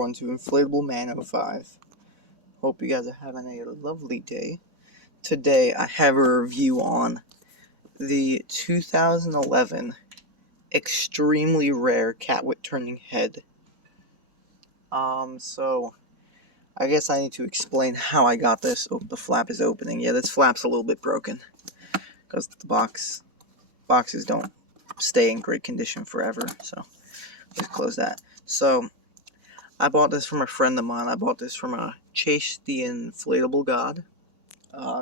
everyone to Inflatable Man 05. Hope you guys are having a lovely day. Today I have a review on the 2011 extremely rare cat with turning head. So I guess I need to explain how I got this. Oh, the flap is opening. Yeah, this flap's a little bit broken because the boxes don't stay in great condition forever. So let's close that. So I bought this from a friend of mine. I bought this from Chase the Inflatable God.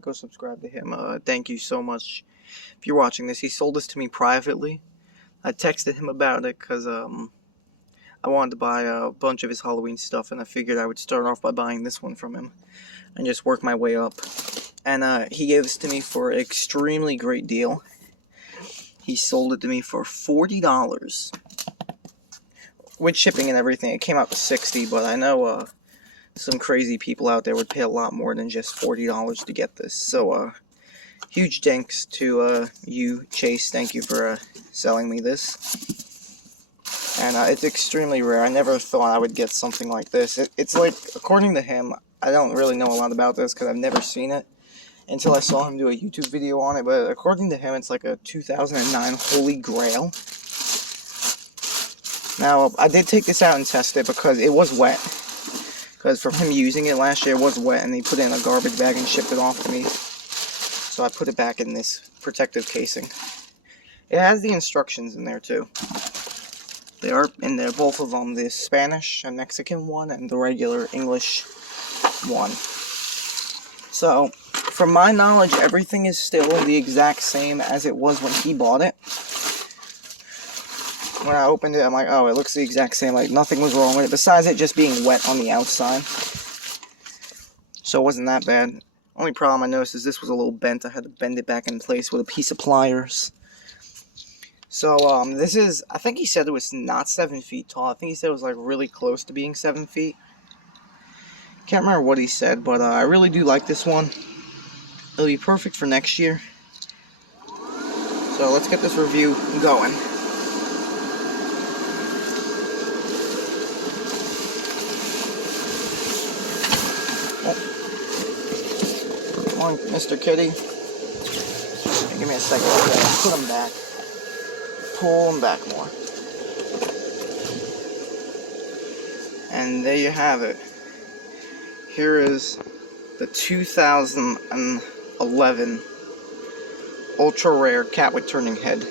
Go subscribe to him. Thank you so much if you're watching this. He sold this to me privately. I texted him about it because I wanted to buy a bunch of his Halloween stuff, and I figured I would start off by buying this one from him and just work my way up. And he gave this to me for an extremely great deal. He sold it to me for $40. With shipping and everything, it came out to $60, but I know some crazy people out there would pay a lot more than just $40 to get this. So, huge thanks to you, Chase. Thank you for selling me this. And it's extremely rare. I never thought I would get something like this. It's like, according to him, I don't really know a lot about this because I've never seen it until I saw him do a YouTube video on it. But according to him, it's like a 2009 Holy Grail. Now, I did take this out and test it because it was wet. Because from him using it last year, it was wet, and he put it in a garbage bag and shipped it off to me. So I put it back in this protective casing. It has the instructions in there, too. They are in there, both of them, the Spanish and Mexican one, and the regular English one. So, from my knowledge, everything is still the exact same as it was when he bought it. When I opened it, I'm like, oh, it looks the exact same. Like, nothing was wrong with it, besides it just being wet on the outside. So it wasn't that bad. Only problem I noticed is this was a little bent. I had to bend it back in place with a piece of pliers. So, this is, I think he said it was not 7 feet tall. I think he said it was, like, really close to being 7 feet. Can't remember what he said, but I really do like this one. It'll be perfect for next year. So, let's get this review going. Come on, Mr. Kitty. Give me a second. Okay, put him back. Pull him back more. And there you have it. Here is the 2011 ultra rare cat with turning head.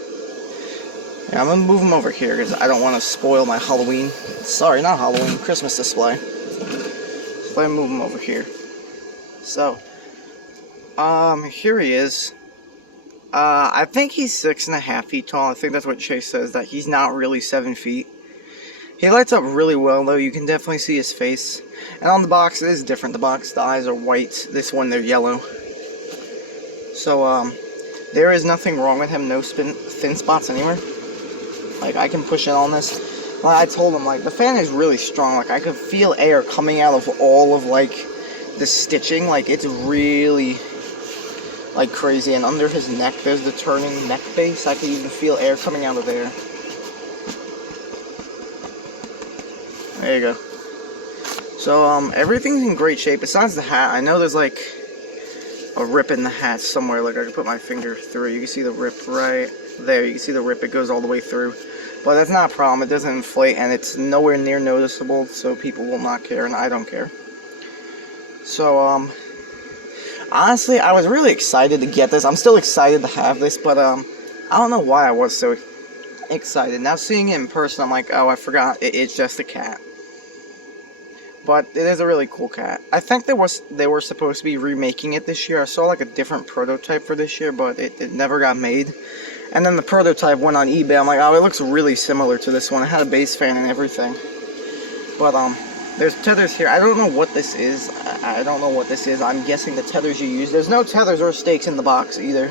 Yeah, I'm gonna move him over here because I don't want to spoil my Halloween. Sorry, not Halloween, Christmas display. So let me move him over here. So, here he is. I think he's 6.5 feet tall. I think that's what Chase says, that he's not really 7 feet. He lights up really well, though. You can definitely see his face. And on the box, it is different. The eyes are white. This one, they're yellow. So, there is nothing wrong with him. No thin spots anywhere. Like, I can push it on this. Like, I told him, like, the fan is really strong. Like, I could feel air coming out of all of, like, the stitching. Like, it's really, like, crazy. And under his neck, there's the turning neck base. I could even feel air coming out of there. There you go. So, everything's in great shape besides the hat. I know there's, like, a rip in the hat somewhere. Like, I can put my finger through it. You can see the rip right there. You can see the rip. It goes all the way through. But that's not a problem. It doesn't inflate, and it's nowhere near noticeable, so people will not care, and I don't care. So, honestly, I was really excited to get this. I'm still excited to have this, but, I don't know why I was so excited. Now, seeing it in person, I'm like, oh, I forgot. It's just a cat. But it is a really cool cat. I think they were supposed to be remaking it this year. I saw, like, a different prototype for this year, but it never got made. And then the prototype went on eBay. I'm like, oh, it looks really similar to this one. It had a base fan and everything. But, there's tethers here. I don't know what this is. I don't know what this is. I'm guessing the tethers you use. There's no tethers or stakes in the box either.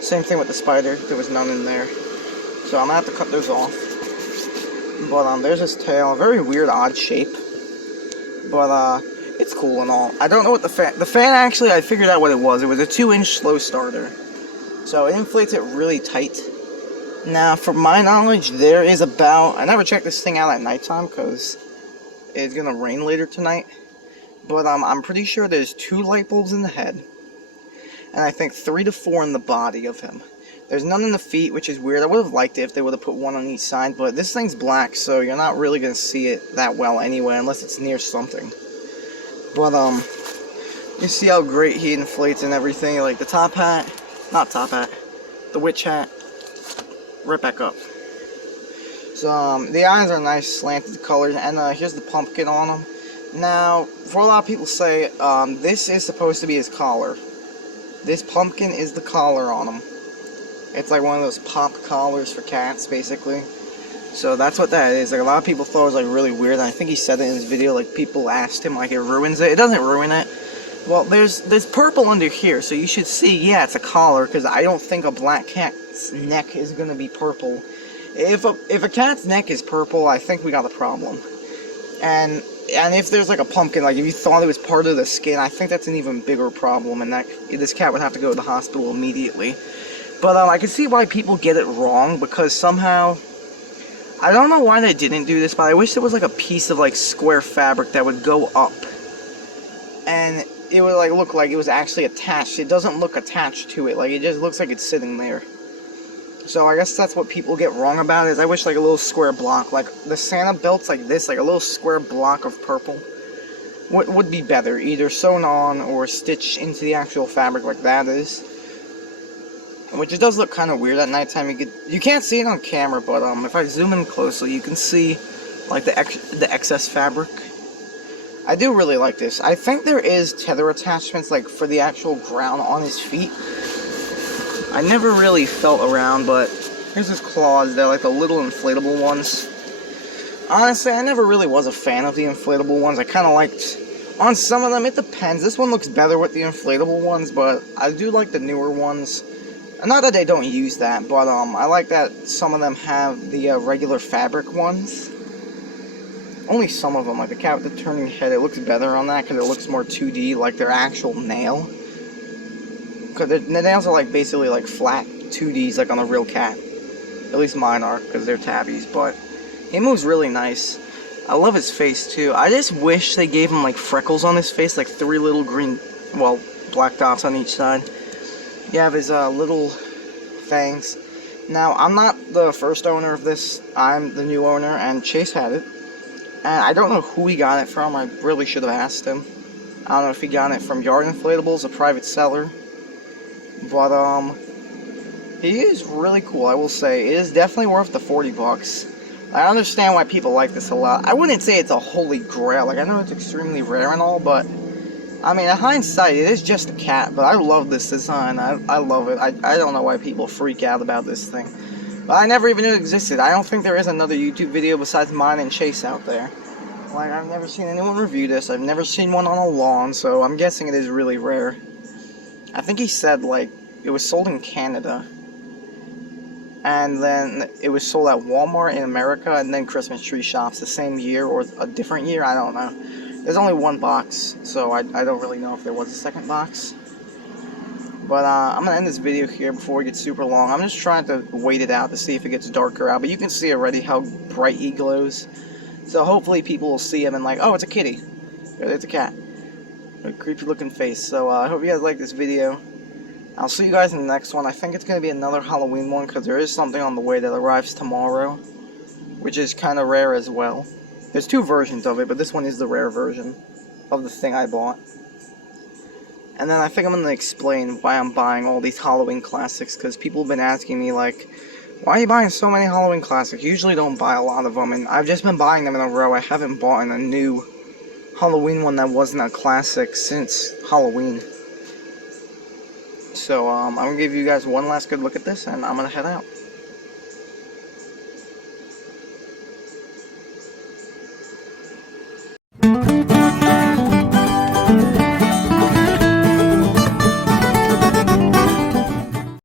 Same thing with the spider. There was none in there. So I'm going to have to cut those off. But, there's his tail. A very weird, odd shape. But, it's cool and all. I don't know what the fan... The fan, actually, I figured out what it was. It was a 2-inch slow starter. So it inflates it really tight. Now, from my knowledge, there is about... I never checked this thing out at nighttime, because it's gonna rain later tonight. But I'm pretty sure there's 2 light bulbs in the head, and I think 3 to 4 in the body of him. There's none in the feet, which is weird. I would have liked it if they would have put 1 on each side, but this thing's black, so you're not really gonna see it that well anyway, unless it's near something. But you see how great he inflates and everything. Like the top hat, not top hat, the witch hat, right back up. So the eyes are nice slanted colors, and here's the pumpkin on them. Now, for a lot of people say, this is supposed to be his collar. This pumpkin is the collar on him. It's like one of those pop collars for cats, basically. So that's what that is. Like, a lot of people thought it was like really weird, and I think he said it in his video, like people asked him, like it ruins it. It doesn't ruin it. Well, there's purple under here, so you should see, yeah, it's a collar, because I don't think a black cat's neck is going to be purple. If a cat's neck is purple, I think we got a problem. And if there's like a pumpkin, like if you thought it was part of the skin, I think that's an even bigger problem, and that this cat would have to go to the hospital immediately. But I can see why people get it wrong, because somehow, I don't know why they didn't do this, but I wish there was like a piece of like square fabric that would go up, and it would like look like it was actually attached. It doesn't look attached to it, like it just looks like it's sitting there. So I guess that's what people get wrong about it, is I wish like a little square block, like the Santa belts like this, like a little square block of purple would be better, either sewn on or stitched into the actual fabric like that is. Which it does look kind of weird at nighttime. You can't see it on camera, but if I zoom in closely, you can see like the excess fabric. I do really like this. I think there is tether attachments like for the actual ground on his feet. I never really felt around, but here's his claws. They're like the little inflatable ones. Honestly, I never really was a fan of the inflatable ones. I kind of liked, on some of them, it depends. This one looks better with the inflatable ones, but I do like the newer ones. Not that they don't use that, but I like that some of them have the regular fabric ones. Only some of them, like the cat with the turning head, it looks better on that because it looks more 2D, like their actual nail. Because the nails are like basically like flat 2Ds like on a real cat. At least mine are, because they're tabbies, but he moves really nice. I love his face too. I just wish they gave him like freckles on his face, like 3 little green, well, black dots on each side. You have his little fangs. Now, I'm not the first owner of this. I'm the new owner, and Chase had it. And I don't know who he got it from. I really should have asked him. I don't know if he got it from Yard Inflatables, a private seller. But, he is really cool, I will say. It is definitely worth the 40 bucks. I understand why people like this a lot. I wouldn't say it's a holy grail. Like, I know it's extremely rare and all, but I mean, in hindsight, it is just a cat, but I love this design. I love it. I don't know why people freak out about this thing. But I never even knew it existed. I don't think there is another YouTube video besides mine and Chase out there. Like, I've never seen anyone review this. I've never seen one on a lawn, so I'm guessing it is really rare. I think he said, like, it was sold in Canada. And then it was sold at Walmart in America, and then Christmas tree shops the same year or a different year. I don't know. There's only 1 box, so I don't really know if there was a second box. But I'm going to end this video here before it gets super long. I'm just trying to wait it out to see if it gets darker out. But you can see already how bright he glows. So hopefully people will see him and like, oh, it's a kitty. It's a cat. A creepy looking face. So I hope you guys like this video. I'll see you guys in the next one. I think it's going to be another Halloween one because there is something on the way that arrives tomorrow, which is kind of rare as well. There's 2 versions of it, but this one is the rare version of the thing I bought. And then I think I'm going to explain why I'm buying all these Halloween classics, because people have been asking me, like, why are you buying so many Halloween classics? You usually don't buy a lot of them, and I've just been buying them in a row. I haven't bought a new Halloween one that wasn't a classic since Halloween. So, I'm going to give you guys one last good look at this, and I'm going to head out.